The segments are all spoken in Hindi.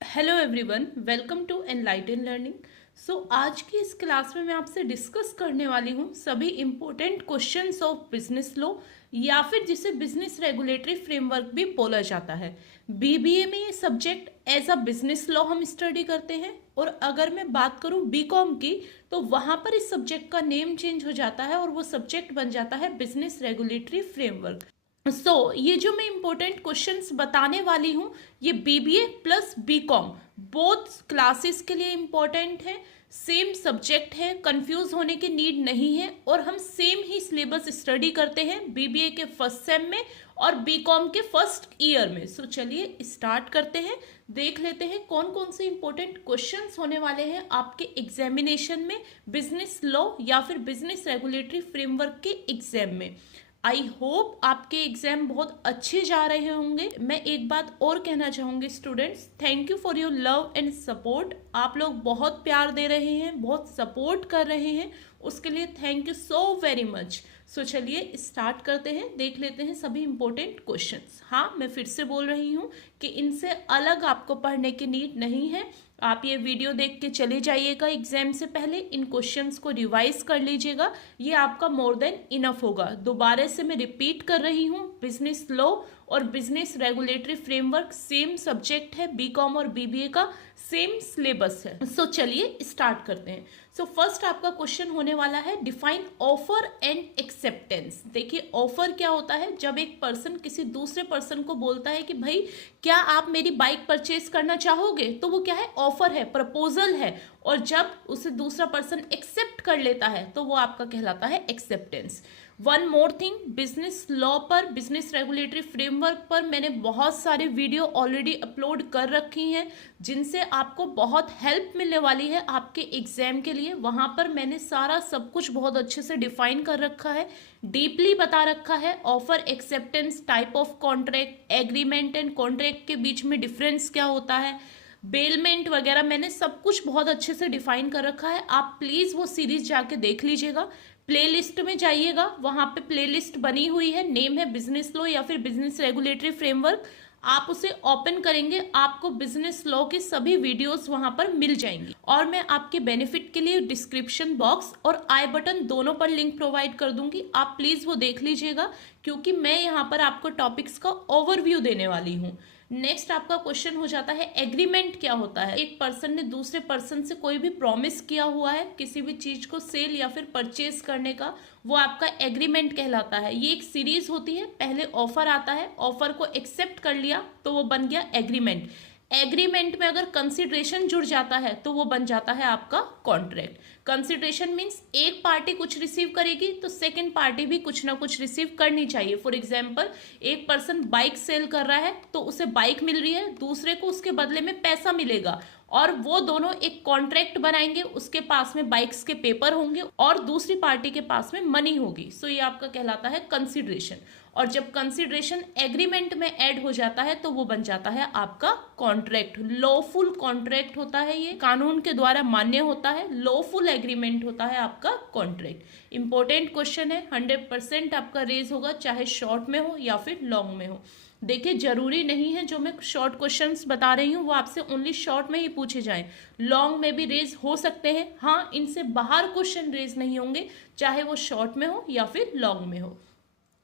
Hello everyone, welcome to Enlighten learning. आज की इस क्लास में मैं आपसे डिस्कस करने वाली हूँ सभी important questions of business law या फिर जिसे बिजनेस रेगुलेटरी फ्रेमवर्क भी बोला जाता है। बीबीए में ये subject as a business law हम स्टडी करते हैं, और अगर मैं बात करूँ बीकॉम की तो वहाँ पर इस सब्जेक्ट का नेम चेंज हो जाता है और वो सब्जेक्ट बन जाता है बिजनेस रेगुलेटरी फ्रेमवर्क। ये जो मैं इंपॉर्टेंट क्वेश्चंस बताने वाली हूँ ये BBA plus BCom both classes के लिए इम्पोर्टेंट है। सेम सब्जेक्ट है, कंफ्यूज होने की नीड नहीं है, और हम सेम ही सिलेबस स्टडी करते हैं बीबीए के फर्स्ट सेम में और बीकॉम के फर्स्ट ईयर में। चलिए स्टार्ट करते हैं, देख लेते हैं कौन कौन से इंपॉर्टेंट क्वेश्चंस होने वाले हैं आपके एग्जामिनेशन में बिजनेस लॉ या फिर बिजनेस रेगुलेटरी फ्रेमवर्क के एग्जाम में। आई होप आपके एग्जाम बहुत अच्छे जा रहे होंगे। मैं एक बात और कहना चाहूंगी students, thank you for your love and support. आप लोग बहुत प्यार दे रहे हैं, बहुत सपोर्ट कर रहे हैं, उसके लिए thank you so very much. चलिए स्टार्ट करते हैं, देख लेते हैं सभी इंपॉर्टेंट क्वेश्चंस। हाँ, मैं फिर से बोल रही हूँ कि इनसे अलग आपको पढ़ने की नीड नहीं है। आप ये वीडियो देख के चले जाइएगा, एग्जाम से पहले इन क्वेश्चंस को रिवाइज कर लीजिएगा, ये आपका मोर देन इनफ होगा। दोबारा से मैं रिपीट कर रही हूँ, बिजनेस लॉ और business regulatory framework same subject है, बीकॉम और बीबीए का सेम सिलेबस है। चलिए स्टार्ट करते हैं। फर्स्ट आपका क्वेश्चन होने वाला है डिफाइन ऑफर एंड एक्सेप्टेंस। देखिए ऑफर क्या होता है, जब एक पर्सन किसी दूसरे पर्सन को बोलता है कि भाई क्या आप मेरी बाइक परचेज करना चाहोगे, तो वो क्या है, ऑफर है, प्रपोजल है। और जब उसे दूसरा पर्सन एक्सेप्ट कर लेता है तो वो आपका कहलाता है acceptance. One more thing, business law पर, बिजनेस रेगुलेटरी फ्रेमवर्क पर मैंने बहुत सारे वीडियो ऑलरेडी अपलोड कर रखी हैं जिनसे आपको बहुत हेल्प मिलने वाली है आपके एग्जाम के लिए। वहां पर मैंने सारा सब कुछ बहुत अच्छे से डिफाइन कर रखा है, डीपली बता रखा है। Offer, acceptance, type of contract, agreement and contract के बीच में डिफरेंस क्या होता है, बेलमेंट वगैरह, मैंने सब कुछ बहुत अच्छे से डिफाइन कर रखा है। आप प्लीज वो सीरीज जाके देख लीजिएगा। प्लेलिस्ट में जाइएगा, वहां पे प्लेलिस्ट बनी हुई है, नेम है बिजनेस लॉ या फिर बिजनेस रेगुलेटरी फ्रेमवर्क। आप उसे ओपन करेंगे, आपको बिजनेस लॉ के सभी वीडियोस वहां पर मिल जाएंगी। और मैं आपके बेनिफिट के लिए डिस्क्रिप्शन बॉक्स और आई बटन दोनों पर लिंक प्रोवाइड कर दूंगी, आप प्लीज वो देख लीजिएगा, क्योंकि मैं यहाँ पर आपको टॉपिक्स का ओवरव्यू देने वाली हूँ। नेक्स्ट आपका क्वेश्चन हो जाता है एग्रीमेंट क्या होता है। एक पर्सन ने दूसरे पर्सन से कोई भी प्रॉमिस किया हुआ है किसी भी चीज को सेल या फिर परचेज करने का, वो आपका एग्रीमेंट कहलाता है। ये एक सीरीज होती है, पहले ऑफर आता है, ऑफर को एक्सेप्ट कर लिया तो वो बन गया एग्रीमेंट। एग्रीमेंट में अगर कंसिडरेशन जुड़ जाता है तो वो बन जाता है आपका कॉन्ट्रैक्ट। कंसिडरेशन मीन्स एक पार्टी कुछ रिसीव करेगी तो सेकंड पार्टी भी कुछ ना कुछ रिसीव करनी चाहिए। फॉर एग्जांपल, एक पर्सन बाइक सेल कर रहा है तो उसे बाइक मिल रही है, दूसरे को उसके बदले में पैसा मिलेगा, और वो दोनों एक कॉन्ट्रैक्ट बनाएंगे। उसके पास में बाइक्स के पेपर होंगे और दूसरी पार्टी के पास में मनी होगी। ये आपका कहलाता है कंसिडरेशन। और जब कंसिडरेशन एग्रीमेंट में ऐड हो जाता है तो वो बन जाता है आपका कॉन्ट्रैक्ट। लॉफुल कॉन्ट्रैक्ट होता है, ये कानून के द्वारा मान्य होता है। लॉफुल एग्रीमेंट होता है आपका कॉन्ट्रैक्ट। इंपॉर्टेंट क्वेश्चन है, 100% आपका रेज होगा, चाहे शॉर्ट में हो या फिर लॉन्ग में हो। देखिए जरूरी नहीं है जो मैं शॉर्ट क्वेश्चंस बता रही हूँ वो आपसे ओनली शॉर्ट में ही पूछे जाएं, लॉन्ग में भी रेज हो सकते हैं। हाँ, इनसे बाहर क्वेश्चन रेज नहीं होंगे, चाहे वो शॉर्ट में हो या फिर लॉन्ग में हो।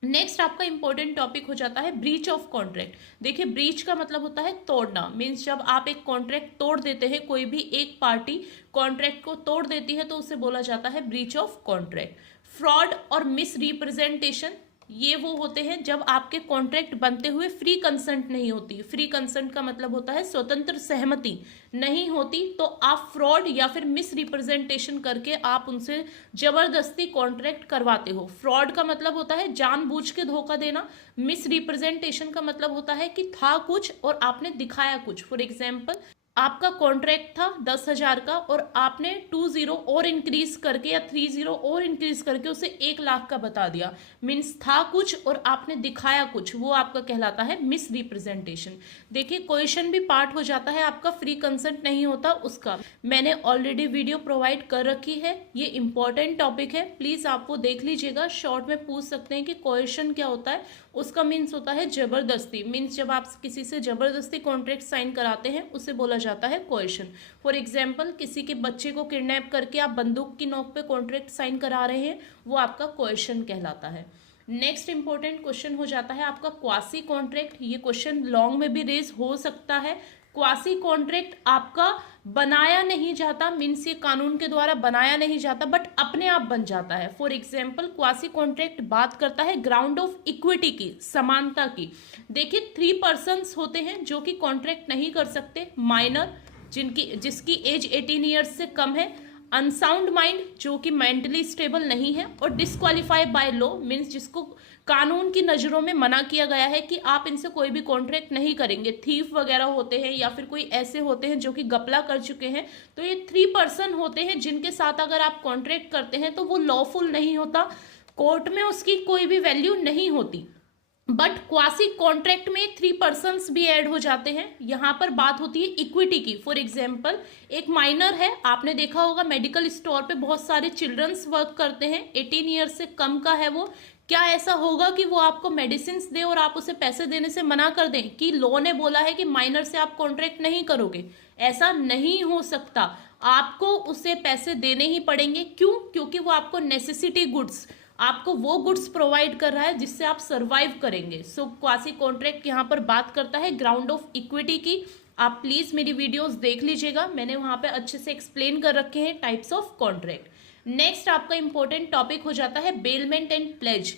नेक्स्ट आपका इंपॉर्टेंट टॉपिक हो जाता है ब्रीच ऑफ कॉन्ट्रैक्ट। देखिए ब्रीच का मतलब होता है तोड़ना, मीन्स जब आप एक कॉन्ट्रैक्ट तोड़ देते हैं, कोई भी एक पार्टी कॉन्ट्रैक्ट को तोड़ देती है तो उसे बोला जाता है ब्रीच ऑफ कॉन्ट्रैक्ट। फ्रॉड और मिस रिप्रेजेंटेशन, ये वो होते हैं जब आपके कॉन्ट्रैक्ट बनते हुए फ्री कंसेंट नहीं होती। फ्री कंसेंट का मतलब होता है स्वतंत्र सहमति नहीं होती, तो आप फ्रॉड या फिर मिस रिप्रेजेंटेशन करके आप उनसे जबरदस्ती कॉन्ट्रैक्ट करवाते हो। फ्रॉड का मतलब होता है जानबूझ के धोखा देना। मिस रिप्रेजेंटेशन का मतलब होता है कि था कुछ और आपने दिखाया कुछ। फॉर एग्जाम्पल, आपका कॉन्ट्रैक्ट था 10,000 का और आपने 20 और इंक्रीज करके या 30 और इंक्रीज करके उसे 1 लाख का बता दिया। मीन्स था कुछ और आपने दिखाया कुछ, वो आपका कहलाता है मिस रिप्रेजेंटेशन। देखिए क्वेश्चन भी पार्ट हो जाता है आपका फ्री कंसेंट नहीं होता उसका, मैंने ऑलरेडी वीडियो प्रोवाइड कर रखी है। ये इंपॉर्टेंट टॉपिक है, प्लीज आप वो देख लीजिएगा। शॉर्ट में पूछ सकते हैं कि क्वेश्चन क्या होता है, उसका मीन्स होता है जबरदस्ती। मीन्स जब आप किसी से जबरदस्ती कॉन्ट्रैक्ट साइन कराते हैं उसे बोला जाता है कोएशन। फॉर एग्जाम्पल, किसी के बच्चे को किडनैप करके आप बंदूक की नोक पे कॉन्ट्रैक्ट साइन करा रहे हैं, वो आपका कोएशन कहलाता है। नेक्स्ट इंपॉर्टेंट क्वेश्चन हो जाता है आपका क्वासी कॉन्ट्रैक्ट। ये क्वेश्चन लॉन्ग में भी रेज हो सकता है। क्वासी कॉन्ट्रैक्ट आपका बनाया नहीं जाता, मीन्स ये कानून के द्वारा बनाया नहीं जाता, बट अपने आप बन जाता है। फॉर एग्जाम्पल, क्वासी कॉन्ट्रैक्ट बात करता है ग्राउंड ऑफ इक्विटी की, समानता की। देखिए 3 पर्सन्स होते हैं जो कि कॉन्ट्रैक्ट नहीं कर सकते। माइनर, जिसकी एज 18 ईयर्स से कम है, अनसाउंड माइंड जो कि मेंटली स्टेबल नहीं है, और डिस्क्वालीफाइड बाय लॉ मीन्स जिसको कानून की नज़रों में मना किया गया है कि आप इनसे कोई भी कॉन्ट्रैक्ट नहीं करेंगे। थीफ वगैरह होते हैं या फिर कोई ऐसे होते हैं जो कि घपला कर चुके हैं। तो ये 3 पर्सन होते हैं जिनके साथ अगर आप कॉन्ट्रैक्ट करते हैं तो वो लॉफुल नहीं होता, कोर्ट में उसकी कोई भी वैल्यू नहीं होती। बट क्वासी कॉन्ट्रैक्ट में 3 पर्सन्स भी ऐड हो जाते हैं। यहाँ पर बात होती है इक्विटी की। फॉर एग्जाम्पल, एक माइनर है, आपने देखा होगा मेडिकल स्टोर पे बहुत सारे चिल्ड्रंस वर्क करते हैं, 18 ईयर्स से कम का है वो। क्या ऐसा होगा कि वो आपको मेडिसिन दे और आप उसे पैसे देने से मना कर दें कि लॉ ने बोला है कि माइनर से आप कॉन्ट्रैक्ट नहीं करोगे? ऐसा नहीं हो सकता, आपको उसे पैसे देने ही पड़ेंगे। क्यों? क्योंकि वो आपको नेसेसिटी गुड्स, आपको वो गुड्स प्रोवाइड कर रहा है जिससे आप सरवाइव करेंगे। सो क्वासी कॉन्ट्रैक्ट यहाँ पर बात करता है ग्राउंड ऑफ इक्विटी की। आप प्लीज मेरी वीडियोस देख लीजिएगा, मैंने वहां पे अच्छे से एक्सप्लेन कर रखे हैं टाइप्स ऑफ कॉन्ट्रैक्ट। नेक्स्ट आपका इंपॉर्टेंट टॉपिक हो जाता है बेलमेंट एंड प्लेज।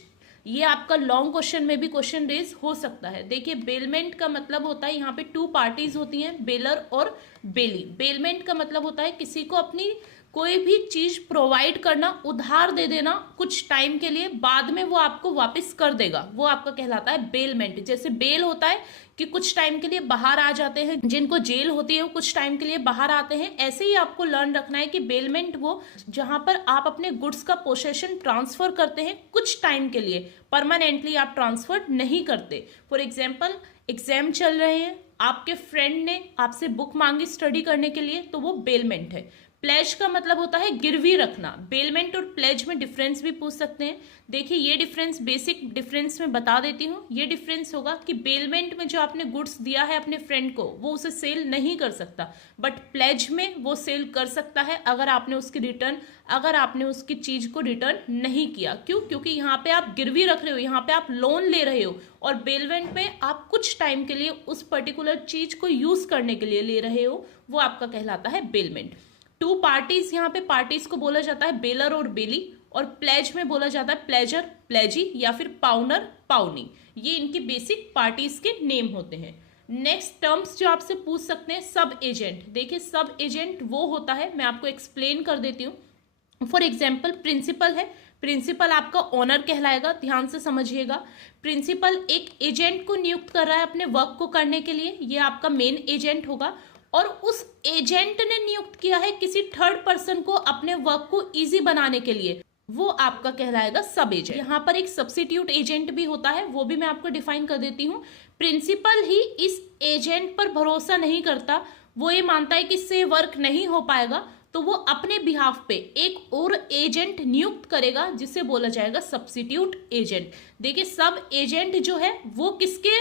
ये आपका लॉन्ग क्वेश्चन में भी क्वेश्चन रेज हो सकता है। देखिए बेलमेंट का मतलब होता है, यहाँ पे 2 पार्टीज होती हैं, बेलर और बेली। बेलमेंट का मतलब होता है किसी को अपनी कोई भी चीज प्रोवाइड करना, उधार दे देना कुछ टाइम के लिए, बाद में वो आपको वापस कर देगा, वो आपका कहलाता है बेलमेंट। जैसे बेल होता है कि कुछ टाइम के लिए बाहर आ जाते हैं, जिनको जेल होती है वो कुछ टाइम के लिए बाहर आते हैं। ऐसे ही आपको लर्न रखना है कि बेलमेंट वो जहां पर आप अपने गुड्स का पोसेशन ट्रांसफर करते हैं कुछ टाइम के लिए, परमानेंटली आप ट्रांसफर नहीं करते। फॉर एग्जाम्पल, एग्जाम चल रहे हैं, आपके फ्रेंड ने आपसे बुक मांगी स्टडी करने के लिए, तो वो बेलमेंट है। प्लेज का मतलब होता है गिरवी रखना। बेलमेंट और प्लेज में डिफरेंस भी पूछ सकते हैं। देखिए ये डिफरेंस, बेसिक डिफरेंस में बता देती हूँ। ये डिफरेंस होगा कि बेलमेंट में जो आपने गुड्स दिया है अपने फ्रेंड को, वो उसे सेल नहीं कर सकता, बट प्लेज में वो सेल कर सकता है अगर आपने उसकी चीज को रिटर्न नहीं किया। क्यों? क्योंकि यहाँ पे आप गिरवी रख रहे हो, यहाँ पे आप लोन ले रहे हो, और बेलमेंट में आप कुछ टाइम के लिए उस पर्टिकुलर चीज को यूज करने के लिए ले रहे हो, वो आपका कहलाता है बेलमेंट। 2 पार्टीज, यहाँ पे पार्टीज को बोला जाता है बेलर और बेली, और प्लेज में बोला जाता है प्लेजर, प्लेजी, या फिर पाउनर, पाउनी। ये इनकी बेसिक पार्टीज के नेम होते हैं। नेक्स्ट टर्म्स जो आपसे पूछ सकते हैं, सब एजेंट। देखिए सब एजेंट वो होता है, मैं आपको एक्सप्लेन कर देती हूँ। फॉर एग्जाम्पल, प्रिंसिपल है, प्रिंसिपल आपका ओनर कहलाएगा, ध्यान से समझिएगा। प्रिंसिपल एक एजेंट को नियुक्त कर रहा है अपने वर्क को करने के लिए, ये आपका मेन एजेंट होगा, और उस एजेंट ने नियुक्त किया है किसी थर्ड पर्सन को अपने वर्क को इजी बनाने के लिए, वो आपका कहलाएगा सब एजेंट। यहाँ पर एक सब्स्टिट्यूट एजेंट भी होता है, वो भी मैं आपको डिफाइन कर देती हूँ। प्रिंसिपल ही इस एजेंट पर भरोसा नहीं करता, वो ये मानता है कि इससे वर्क नहीं हो पाएगा, तो वो अपने बिहाफ पे एक और एजेंट नियुक्त करेगा जिसे बोला जाएगा सब्स्टिट्यूट एजेंट। देखिए सब एजेंट जो है वो किसके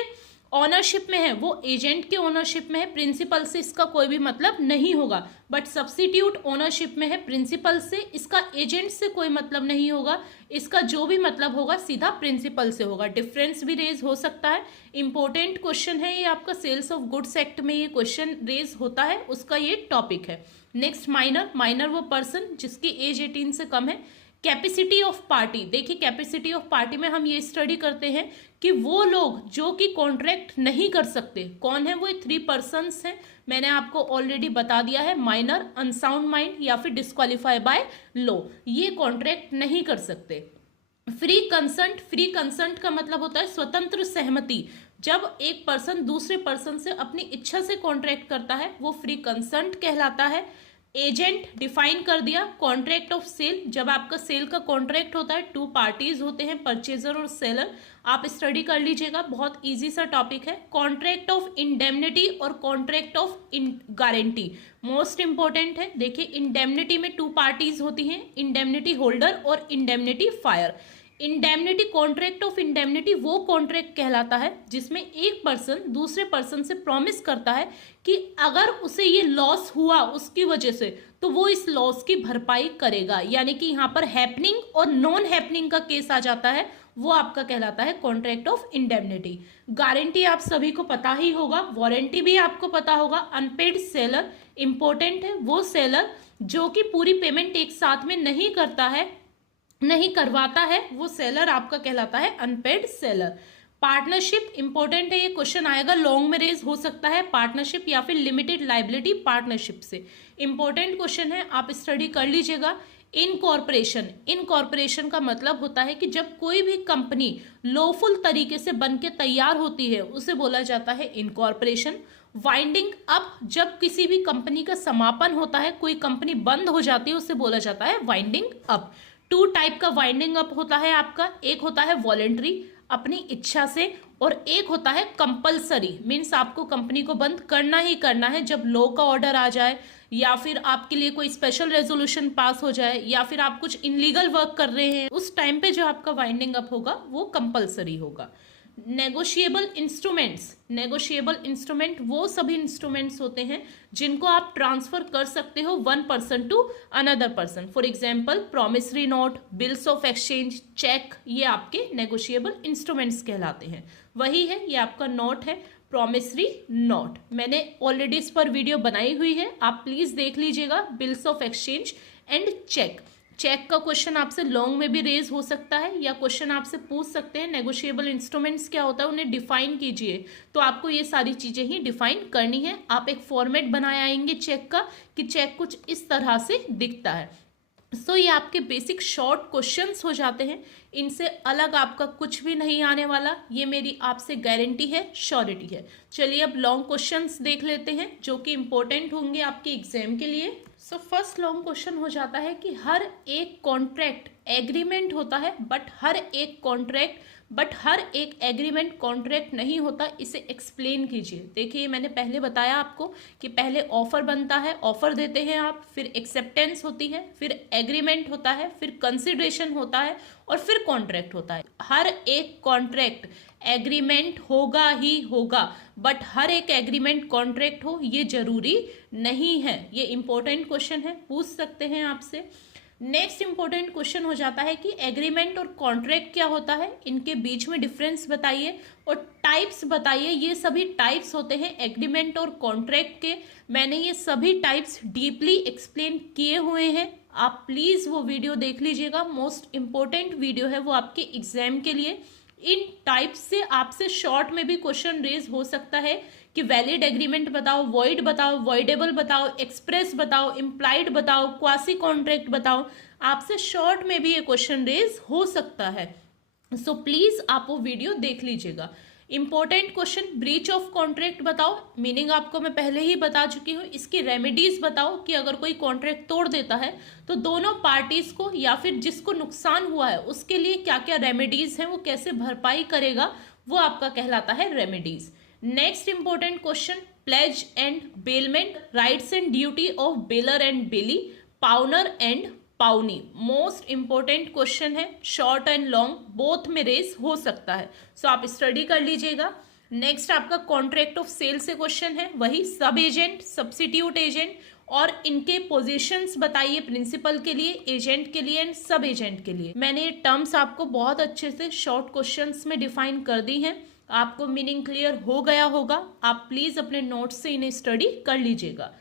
ऑनरशिप में है? वो एजेंट के ऑनरशिप में है, प्रिंसिपल से इसका कोई भी मतलब नहीं होगा। बट सब्स्टिट्यूट ओनरशिप में है प्रिंसिपल से, इसका एजेंट से कोई मतलब नहीं होगा, इसका जो भी मतलब होगा सीधा प्रिंसिपल से होगा। डिफरेंस भी रेज हो सकता है। इंपॉर्टेंट क्वेश्चन है ये आपका, सेल्स ऑफ गुड्स एक्ट में ये क्वेश्चन रेज होता है, उसका ये टॉपिक है। नेक्स्ट माइनर, माइनर वो पर्सन जिसकी एज 18 से कम है। कैपेसिटी ऑफ पार्टी, देखिए कैपेसिटी ऑफ पार्टी में हम ये स्टडी करते हैं कि वो लोग जो कि कॉन्ट्रैक्ट नहीं कर सकते, कौन है वो? 3 पर्सन्स हैं, मैंने आपको ऑलरेडी बता दिया है। माइनर, अनसाउंड माइंड, या फिर डिस्क्वालीफाई बाय लॉ, ये कॉन्ट्रैक्ट नहीं कर सकते। फ्री कंसेंट, फ्री कंसेंट का मतलब होता है स्वतंत्र सहमति। जब एक पर्सन दूसरे पर्सन से अपनी इच्छा से कॉन्ट्रैक्ट करता है वो फ्री कंसेंट कहलाता है। एजेंट डिफाइन कर दिया। कॉन्ट्रैक्ट ऑफ सेल, जब आपका सेल का कॉन्ट्रैक्ट होता है, 2 पार्टीज होते हैं, परचेजर और सेलर, आप स्टडी कर लीजिएगा, बहुत इजी सा टॉपिक है। कॉन्ट्रैक्ट ऑफ इंडेमनिटी और contract of guarantee most important है। देखिए इंडेमनिटी में 2 पार्टीज होती हैं, इंडेमनिटी होल्डर और indemnity fire. Indemnity, contract of indemnity वो कॉन्ट्रैक्ट कहलाता है जिसमें एक पर्सन दूसरे पर्सन से प्रॉमिस करता है कि अगर उसे ये लॉस हुआ उसकी वजह से तो वो इस लॉस की भरपाई करेगा। यानी कि यहाँ पर हैपनिंग और नॉन हैपनिंग का केस आ जाता है, वो आपका कहलाता है कॉन्ट्रैक्ट ऑफ इंडेमनिटी। गारंटी आप सभी को पता ही होगा, वारंटी भी आपको पता होगा। अनपेड सेलर इंपॉर्टेंट है, वो सेलर जो कि पूरी पेमेंट एक साथ में नहीं करता है, नहीं करवाता है, वो सेलर आपका कहलाता है अनपेड सेलर। पार्टनरशिप इंपॉर्टेंट है, ये क्वेश्चन आएगा, लॉन्ग में रेज हो सकता है, पार्टनरशिप या फिर लिमिटेड लाइबिलिटी पार्टनरशिप से। इंपॉर्टेंट क्वेश्चन है, आप स्टडी कर लीजिएगा। इनकॉर्पोरेशन, इनकॉर्पोरेशन का मतलब होता है कि जब कोई भी कंपनी लॉफुल तरीके से बन के तैयार होती है उसे बोला जाता है इनकॉर्पोरेशन। वाइंडिंग अप, जब किसी भी कंपनी का समापन होता है, कोई कंपनी बंद हो जाती है, उसे बोला जाता है वाइंडिंग अप। टू टाइप का वाइंडिंग अप होता है आपका, एक होता है वॉलेंट्री अपनी इच्छा से, और एक होता है कंपलसरी, मीन्स आपको कंपनी को बंद करना ही करना है जब लॉ का ऑर्डर आ जाए, या फिर आपके लिए कोई स्पेशल रेजोल्यूशन पास हो जाए, या फिर आप कुछ इनलीगल वर्क कर रहे हैं, उस टाइम पे जो आपका वाइंडिंग अप होगा वो कंपलसरी होगा। नेगोशिएबल इंस्ट्रूमेंट्स, नेगोशिएबल इंस्ट्रूमेंट वो सभी इंस्ट्रूमेंट्स होते हैं जिनको आप ट्रांसफर कर सकते हो one person to another person. For example promissory note, bills of exchange, cheque, ये आपके नेगोशिएबल इंस्ट्रूमेंट्स कहलाते हैं। वही है, ये आपका नोट है प्रॉमिसरी नोट। मैंने ऑलरेडी इस पर वीडियो बनाई हुई है, आप प्लीज देख लीजिएगा। Bills of exchange and cheque, cheque का क्वेश्चन आपसे लॉन्ग में भी रेज हो सकता है, या क्वेश्चन आपसे पूछ सकते हैं नेगोशिएबल इंस्ट्रूमेंट्स क्या होता है, उन्हें डिफाइन कीजिए। तो आपको ये सारी चीजें ही डिफाइन करनी है। आप एक फॉर्मेट बनाए आएंगे चेक का कि चेक कुछ इस तरह से दिखता है। सो ये आपके बेसिक शॉर्ट क्वेश्चंस हो जाते हैं, इनसे अलग आपका कुछ भी नहीं आने वाला, ये मेरी आपसे गारंटी है, श्योरिटी है। चलिए अब लॉन्ग क्वेश्चंस देख लेते हैं जो कि इंपॉर्टेंट होंगे आपके एग्जाम के लिए। सो फर्स्ट लॉन्ग क्वेश्चन हो जाता है कि हर एक कॉन्ट्रैक्ट एग्रीमेंट होता है, बट हर एक एग्रीमेंट कॉन्ट्रैक्ट नहीं होता, इसे एक्सप्लेन कीजिए। देखिए मैंने पहले बताया आपको कि पहले ऑफर बनता है, ऑफर देते हैं आप, फिर एक्सेप्टेंस होती है, फिर एग्रीमेंट होता है, फिर कंसिडरेशन होता है, और फिर कॉन्ट्रैक्ट होता है। हर एक कॉन्ट्रैक्ट एग्रीमेंट होगा ही होगा, बट हर एक एग्रीमेंट कॉन्ट्रैक्ट हो ये जरूरी नहीं है। ये इंपॉर्टेंट क्वेश्चन है, पूछ सकते हैं आपसे। नेक्स्ट इंपॉर्टेंट क्वेश्चन हो जाता है कि एग्रीमेंट और कॉन्ट्रैक्ट क्या होता है, इनके बीच में डिफरेंस बताइए और टाइप्स बताइए। ये सभी टाइप्स होते हैं एग्रीमेंट और कॉन्ट्रैक्ट के, मैंने ये सभी टाइप्स डीपली एक्सप्लेन किए हुए हैं, आप प्लीज वो वीडियो देख लीजिएगा। मोस्ट इंपॉर्टेंट वीडियो है वो आपके एग्जाम के लिए। इन टाइप्स से आपसे शॉर्ट में भी क्वेश्चन रेज हो सकता है कि वैलिड एग्रीमेंट बताओ, वॉइड बताओ, वॉइडेबल बताओ, एक्सप्रेस बताओ, इम्प्लाइड बताओ, क्वासी कॉन्ट्रैक्ट बताओ, आपसे शॉर्ट में भी ये क्वेश्चन रेज हो सकता है। सो प्लीज आप वो वीडियो देख लीजिएगा। Important question, breach of contract बताओ, मीनिंग आपको मैं पहले ही बता चुकी हूँ। इसकी रेमेडीज बताओ कि अगर कोई कॉन्ट्रैक्ट तोड़ देता है तो दोनों पार्टीज को या फिर जिसको नुकसान हुआ है उसके लिए क्या क्या रेमेडीज हैं, वो कैसे भरपाई करेगा, वो आपका कहलाता है remedies. Next important question, pledge and bailment, rights and duty of bailor and bailee, pawnor and pawnee. Most important question है, शॉर्ट एंड लॉन्ग बोथ में रेस हो सकता है, सो आप स्टडी कर लीजिएगा। नेक्स्ट आपका कॉन्ट्रैक्ट ऑफ सेल से क्वेश्चन है, वही सब एजेंट, सब्सिट्यूट एजेंट, और इनके पोजीशंस बताइए प्रिंसिपल के लिए, एजेंट के लिए एंड सब एजेंट के लिए। मैंने ये टर्म्स आपको बहुत अच्छे से शॉर्ट क्वेश्चंस में डिफाइन कर दी हैं, आपको मीनिंग क्लियर हो गया होगा। आप प्लीज अपने नोट्स से इन्हें स्टडी कर लीजिएगा।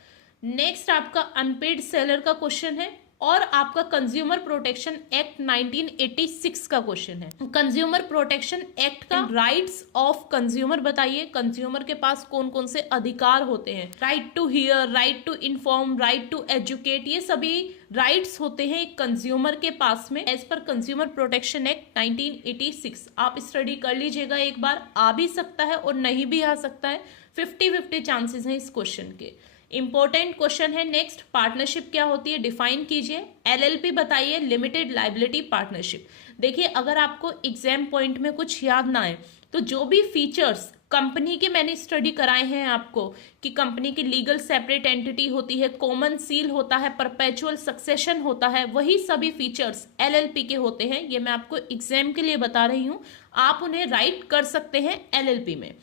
नेक्स्ट आपका अनपेड सेलर का क्वेश्चन है, और आपका कंज्यूमर प्रोटेक्शन एक्ट 1986 का क्वेश्चन है। कंज्यूमर प्रोटेक्शन एक्ट का राइट्स ऑफ कंज्यूमर बताइए, कंज्यूमर के पास कौन कौन से अधिकार होते हैं। Right to hear, right to inform, right to educate, ये सभी राइट्स होते हैं एक कंज्यूमर के पास में as per consumer protection act 1986। आप स्टडी कर लीजिएगा एक बार, आ भी सकता है और नहीं भी आ सकता है, 50-50 चांसेस हैं इस क्वेश्चन के। इंपॉर्टेंट क्वेश्चन है नेक्स्ट, पार्टनरशिप क्या होती है डिफाइन कीजिए। एलएलपी बताइए, लिमिटेड लाइबिलिटी पार्टनरशिप। देखिए अगर आपको एग्जाम पॉइंट में कुछ याद ना आए तो जो भी फीचर्स कंपनी के मैंने स्टडी कराए हैं आपको कि कंपनी की लीगल सेपरेट एंटिटी होती है, कॉमन सील होता है, परपेचुअल सक्सेशन होता है, वही सभी फीचर्स एलएलपी के होते हैं। ये मैं आपको एग्जाम के लिए बता रही हूँ, आप उन्हें राइट कर सकते हैं एलएलपी में।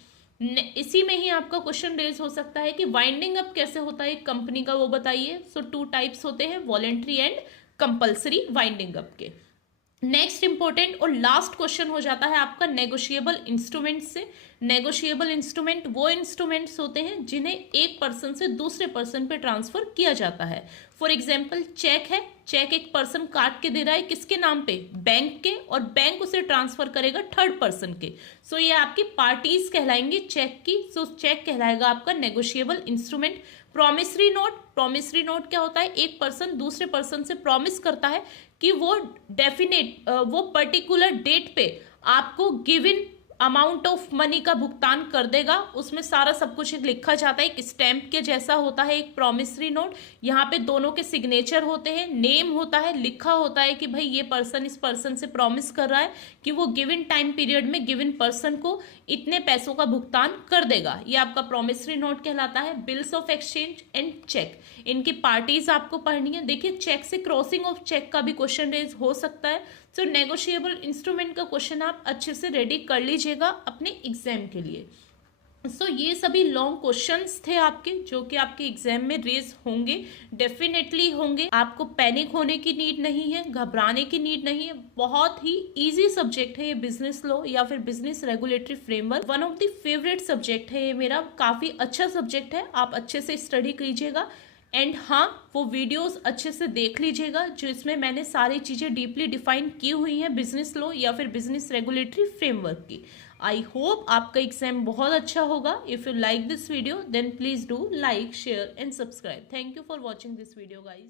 इसी में ही आपका क्वेश्चन रेज हो सकता है कि वाइंडिंग अप कैसे होता है कंपनी का, वो बताइए। सो 2 टाइप्स होते हैं, voluntary and compulsory winding up के। नेक्स्ट इंपॉर्टेंट और लास्ट क्वेश्चन हो जाता है आपका नेगोशिएबल इंस्ट्रूमेंट से। नेगोशिएबल इंस्ट्रूमेंट वो इंस्ट्रूमेंट्स होते हैं जिन्हें एक पर्सन से दूसरे पर्सन पे ट्रांसफर किया जाता है। फॉर एग्जांपल चेक है, चेक एक पर्सन काट के दे रहा है किसके नाम पे, बैंक के, और बैंक उसे ट्रांसफर करेगा थर्ड पर्सन के। सो ये आपकी पार्टीज कहलाएंगी चेक की। सो चेक कहलाएगा आपका negotiable instrument. Promissory note, promissory note क्या होता है, एक पर्सन दूसरे पर्सन से प्रॉमिस करता है कि वो वो पर्टिकुलर डेट पे आपको गिवन अमाउंट ऑफ मनी का भुगतान कर देगा। उसमें सारा सब कुछ लिखा जाता है, एक स्टैंप के जैसा होता है एक प्रॉमिसरी नोट। यहाँ पे दोनों के सिग्नेचर होते हैं, नेम होता है, लिखा होता है कि भाई ये पर्सन इस पर्सन से प्रॉमिस कर रहा है कि वो गिवन टाइम पीरियड में गिवन पर्सन को इतने पैसों का भुगतान कर देगा। ये आपका प्रॉमिसरी नोट कहलाता है। Bills of exchange and cheque, इनकी पार्टीज आपको पढ़नी है। देखिए चेक से क्रॉसिंग ऑफ चेक का भी क्वेश्चन रेज हो सकता है। सो नेगोशिएबल इंस्ट्रूमेंट का क्वेश्चन आप अच्छे से रेडी कर लीजिएगा अपने एग्जाम के लिए। सो ये सभी लॉन्ग क्वेश्चंस थे आपके, जो कि आपके एग्जाम में रेज होंगे, डेफिनेटली होंगे। आपको पैनिक होने की नीड नहीं है, घबराने की नीड नहीं है। बहुत ही इजी सब्जेक्ट है ये बिजनेस लॉ या फिर business regulatory framework. One of the favourite subject है ये मेरा, काफी अच्छा सब्जेक्ट है। आप अच्छे से स्टडी कीजिएगा एंड हाँ, वो वीडियोस अच्छे से देख लीजिएगा जो इसमें मैंने सारी चीज़ें डीपली डिफाइन की हुई हैं बिजनेस लॉ या फिर बिजनेस रेगुलेटरी फ्रेमवर्क की। आई होप आपका एग्जाम बहुत अच्छा होगा। If you like this video then please do like, share and subscribe. Thank you for watching this video guys.